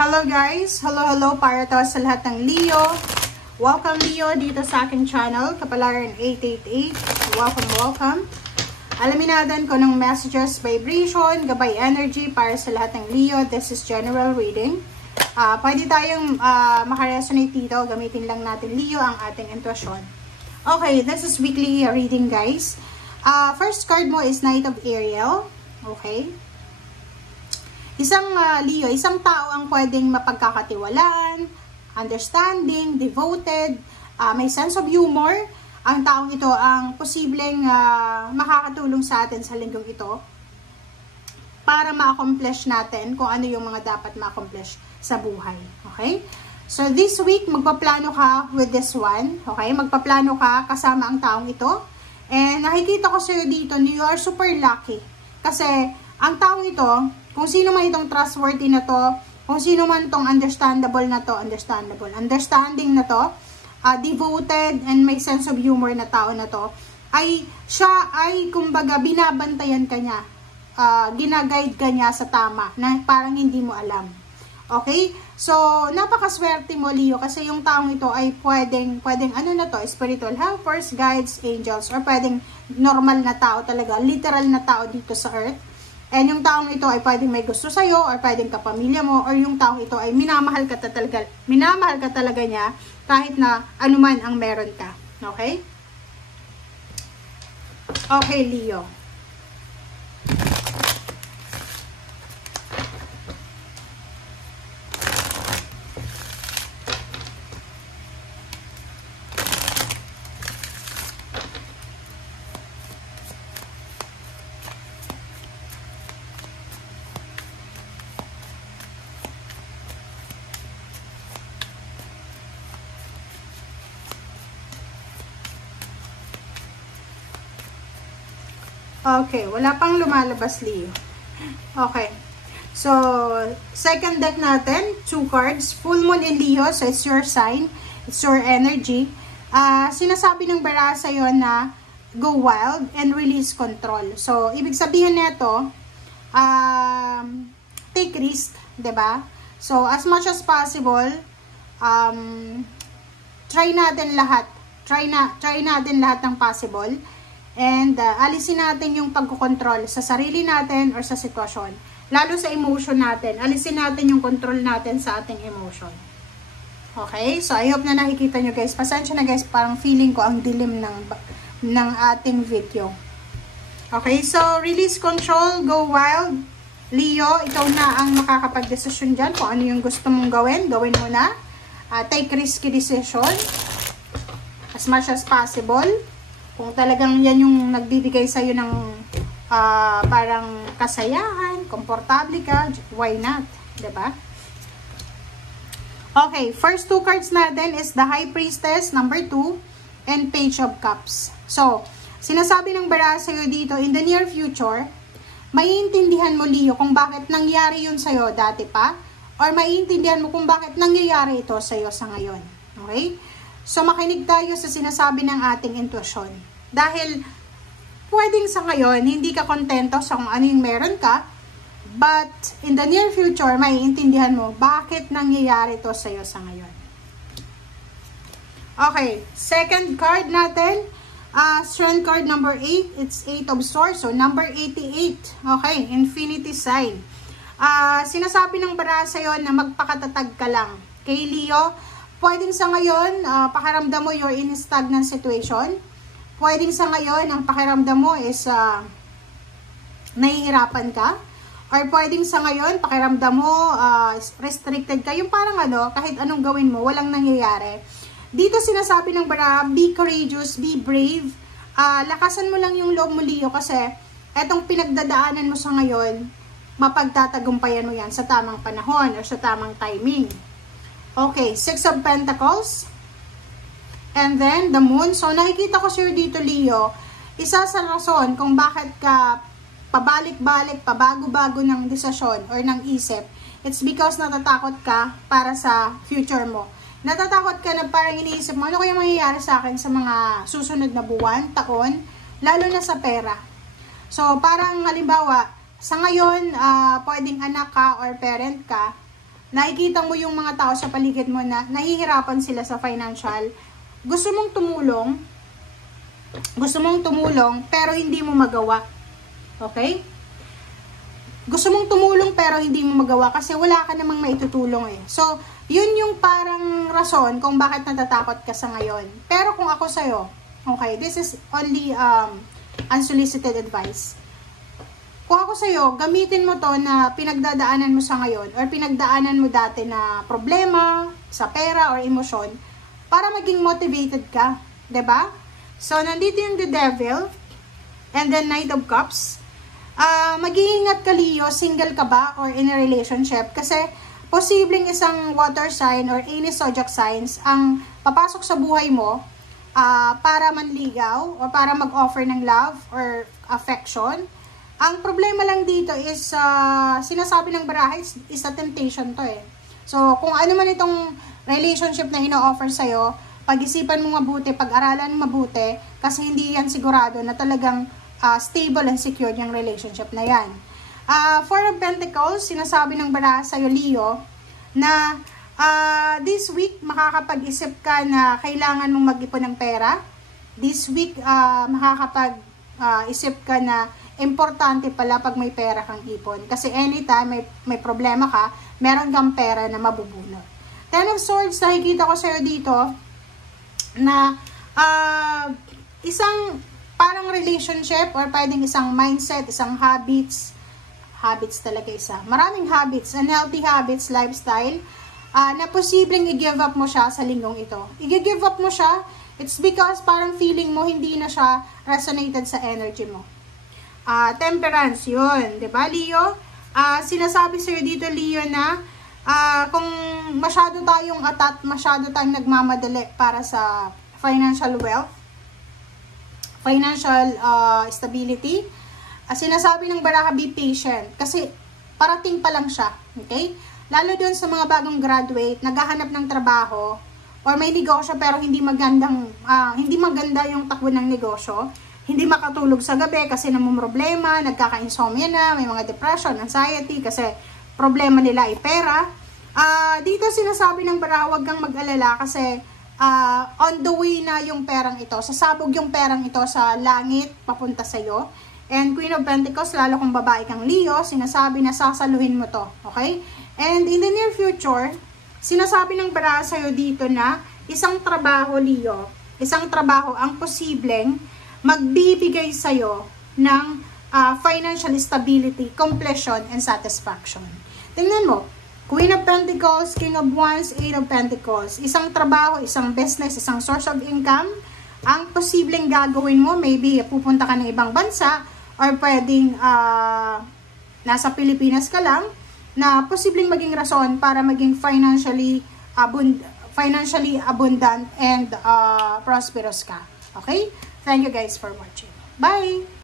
Hello guys! Hello para to sa lahat ng Leo. Welcome Leo dito sa aking channel, Kapalaran 888. Welcome. Alamin natin kung anong messages, vibration, gabay energy para sa lahat ng Leo. This is general reading. Pwede tayong makaresonate dito. Gamitin lang natin Leo ang ating intuition. Okay, this is weekly reading guys. First card mo is Knight of Ariel. Okay. Isang Leo, isang tao ang pwedeng mapagkakatiwalaan, understanding, devoted, may sense of humor. Ang taong ito ang posibleng makakatulong sa atin sa linggong ito para ma-accomplish natin kung ano yung mga dapat ma-accomplish sa buhay. Okay? So this week, magpaplano ka with this one. Okay? Magpaplano ka kasama ang taong ito. And nakikita ko sa'yo dito, you are super lucky. Kasi ang taong ito, kung sino man itong trustworthy na to, kung sino man itong understanding na to, devoted and may sense of humor na tao na to, ay siya ay kumbaga binabantayan ka niya, ginaguide ka niya sa tama, na parang hindi mo alam. Okay? So, napakaswerte mo Leo kasi yung taong ito ay pwedeng ano na to, spiritual helpers, guides, angels, or pwedeng normal na tao talaga, literal na tao dito sa earth. And yung taong ito ay pwedeng may gusto sa'yo, or pwedeng kapamilya mo, or yung taong ito ay minamahal ka talaga niya, kahit na anuman ang meron ka. Okay? Okay, Leo. Okay, wala pang lumalabas, Leo. Okay. So, second deck natin, 2 cards. Full Moon in Leo, so it's your sign, it's your energy. Sinasabi ng bara sa'yo na go wild and release control. So, ibig sabihin nito, take risk, 'di ba? So, as much as possible, try natin lahat. Try natin lahat ng possible. And alisin natin yung pagkokontrol sa sarili natin or sa sitwasyon. Lalo sa emotion natin. Alisin natin yung control natin sa ating emotion. Okay? So, I hope na nakikita nyo guys. Pasensya na guys, parang feeling ko ang dilim ng ating video. Okay? So, release control, go wild. Leo, ikaw na ang makakapag-desisyon dyan. Kung ano yung gusto mong gawin, gawin mo na. Take risky decision. As much as possible. Kung talagang yan yung nagbibigay sa'yo ng parang kasayahan, komportable ka, why not? Diba? Okay, first 2 cards natin is the High Priestess, number 2, and Page of Cups. So, sinasabi ng bara sa'yo dito, in the near future, maiintindihan mo Leo kung bakit nangyari yun sa'yo dati pa, or maiintindihan mo kung bakit nangyayari ito sa'yo sa ngayon. Okay? So, makinig tayo sa sinasabi ng ating intuition. Dahil, pwedeng sa ngayon, hindi ka kontento sa kung ano yung meron ka, but in the near future, maiintindihan mo bakit nangyayari ito sa'yo sa ngayon. Okay, second card natin, strength card number 8, it's 8 of Swords, so number 88. Okay, infinity sign. Sinasabi ng bara sa'yo na magpakatatag ka lang. Kay Leo, pwedeng sa ngayon, pakiramdam mo you're in a stagnant situation. Pwedeng sa ngayon, ang pakiramdam mo is nahihirapan ka. Or pwedeng sa ngayon, pakiramdam mo restricted ka. Yung parang kahit anong gawin mo, walang nangyayari. Dito sinasabi ng bara, be courageous, be brave. Lakasan mo lang yung loob mo, Leo, kasi etong pinagdadaanan mo sa ngayon, mapagtatagumpayan mo yan sa tamang panahon or sa tamang timing. Okay, 6 of Pentacles. And then, the Moon. So, nakikita ko sir dito, Leo, isa sa rason kung bakit ka pabalik-balik, pabago-bago ng desisyon or ng isip, it's because natatakot ka para sa future mo. Natatakot ka na parang iniisip mo, ano kaya mangyayari sa akin sa mga susunod na buwan, taon, lalo na sa pera. So, parang halimbawa, sa ngayon, pwedeng anak ka or parent ka, nakikita mo yung mga tao sa paligid mo na nahihirapan sila sa financial, gusto mong tumulong, pero hindi mo magawa. Okay? Gusto mong tumulong pero hindi mo magawa kasi wala ka namang maitutulong eh. So, yun yung parang rason kung bakit natatakot ka sa ngayon. Pero kung ako sa'yo, okay, this is only unsolicited advice. Kung ako sa'yo, gamitin mo to na pinagdadaanan mo sa ngayon or pinagdaanan mo dati na problema sa pera or emosyon para maging motivated ka. 'Di ba? So, nandito yung the devil and then Knight of Cups. Mag-iingat ka, Leo, single ka ba or in a relationship? Kasi posibleng isang water sign or any zodiac signs ang papasok sa buhay mo para manligaw o para mag-offer ng love or affection. Ang problema lang dito is sinasabi ng baraha is a temptation to eh. So kung ano man itong relationship na ino-offer sa'yo, pag-isipan mo mabuti, pag-aralan mo mabuti, kasi hindi yan sigurado na talagang stable and secure yung relationship na yan. Four of Pentacles, sinasabi ng baraha sa'yo, Leo, na this week makakapag-isip ka na kailangan mong mag-ipon ng pera. This week makakapag-isip ka na importante pala pag may pera kang ipon. Kasi anytime may problema ka, meron kang pera na mabubunot. Ten of Swords, nakikita ko sa'yo dito na isang parang relationship or pwedeng isang mindset, isang habits talaga isa. Maraming habits, unhealthy habits, lifestyle, na posibleng i-give up mo siya sa linggong ito. I-give up mo siya, it's because parang feeling mo hindi na siya resonated sa energy mo. Temperance, yun. Diba, Leo? Sinasabi sa'yo dito, Leo, na kung masyado tayong masyado tayong nagmamadali para sa financial wealth, financial stability, sinasabi ng baraha, be patient. Kasi parating pa lang siya. Okay? Lalo dun sa mga bagong graduate, naghahanap ng trabaho, or may negosyo pero hindi maganda yung takbo ng negosyo, hindi makatulog sa gabi kasi namumroblema, nagkaka-insomnia na, may mga depression, anxiety, kasi problema nila ay pera. Dito sinasabi ng baraha, huwag kang mag-alala kasi on the way na yung perang ito. Sasabog yung perang ito sa langit, papunta sa'yo. And Queen of Pentacles, lalo kung babae kang Leo, sinasabi na sasaluhin mo to. Okay? And in the near future, sinasabi ng baraha sa'yo dito na isang trabaho, Leo, isang trabaho ang posibleng magbibigay sa'yo ng financial stability, completion, and satisfaction. Tingnan mo, Queen of Pentacles, King of Wands, Eight of Pentacles. Isang trabaho, isang business, isang source of income. Ang posibleng gagawin mo, maybe pupunta ka ng ibang bansa or pwedeng nasa Pilipinas ka lang, na posibleng maging rason para maging financially abundant and prosperous ka. Okay? Thank you guys for watching. Bye!